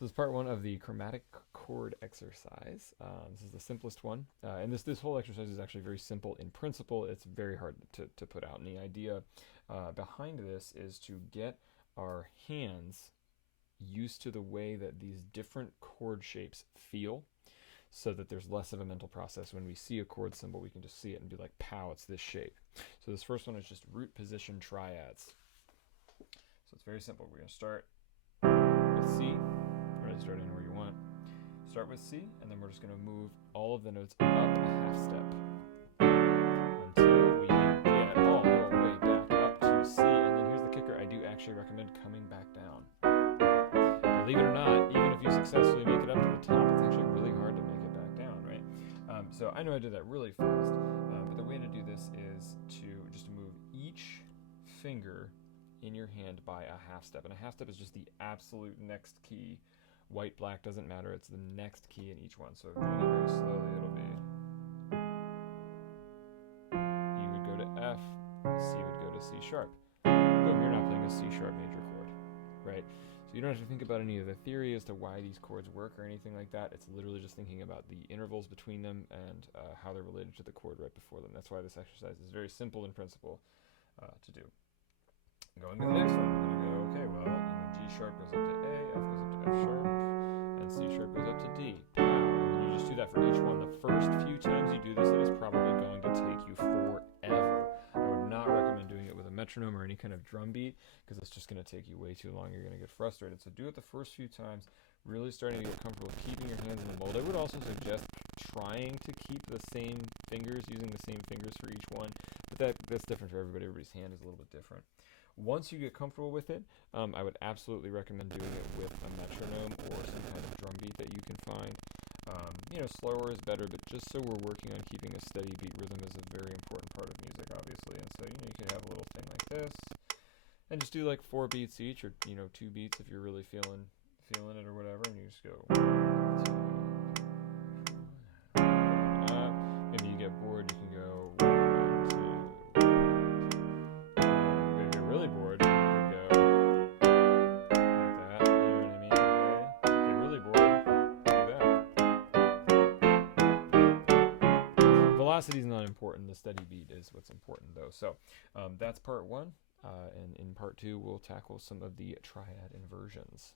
This is part one of the chromatic chord exercise. This is the simplest one. And this whole exercise is actually very simple in principle. It's very hard to put out. And the idea behind this is to get our hands used to the way that these different chord shapes feel, so that there's less of a mental process. When we see a chord symbol, we can just see it and be like, pow, it's this shape. So this first one is just root position triads. So it's very simple. We're going to start with C. Really start anywhere you want. Start with C, and then we're just going to move all of the notes up a half step until we get all the way back up to C. And then here's the kicker. I do actually recommend coming back down. Believe it or not, even if you successfully make it up to the top, it's actually really hard to make it back down, right? So I know I did that really fast, but the way to do this is to just move each finger in your hand by a half step. And a half step is just the absolute next key. White, black, doesn't matter. It's the next key in each one. So doing it very slowly, it'll be E would go to F, C would go to C sharp. Boom, you're not playing a C sharp major chord, right? So you don't have to think about any of the theory as to why these chords work or anything like that. It's literally just thinking about the intervals between them and how they're related to the chord right before them. That's why this exercise is very simple in principle to do. Going to the next one, we're going to go, okay, well, G sharp goes up to A, F goes up to F sharp, and C sharp goes up to D. And then you just do that for each one. The first few times you do this, it is probably going to take you forever. I would not recommend doing it with a metronome or any kind of drum beat, because it's just going to take you way too long. You're going to get frustrated. So do it the first few times, really starting to get comfortable with keeping your hands in the mold. I would also suggest trying to keep the same fingers, using the same fingers for each one, but that's different for everybody. Everybody's hand is a little bit different. Once you get comfortable with it, I would absolutely recommend doing it with a metronome or some kind of drum beat that you can find. Slower is better, but just so we're working on keeping a steady beat, rhythm is a very important part of music, obviously. And so, you could have a little thing like this, and just do like 4 beats each, or 2 beats if you're really feeling it or whatever, and you just go 1, 2, 4, maybe you get bored, you can go 1, 2. If you're really bored, you can go like that. You know what I mean? Okay. If you're really bored, do that. Velocity is not important. The steady beat is what's important, though. So that's part one. And in part two, we'll tackle some of the triad inversions.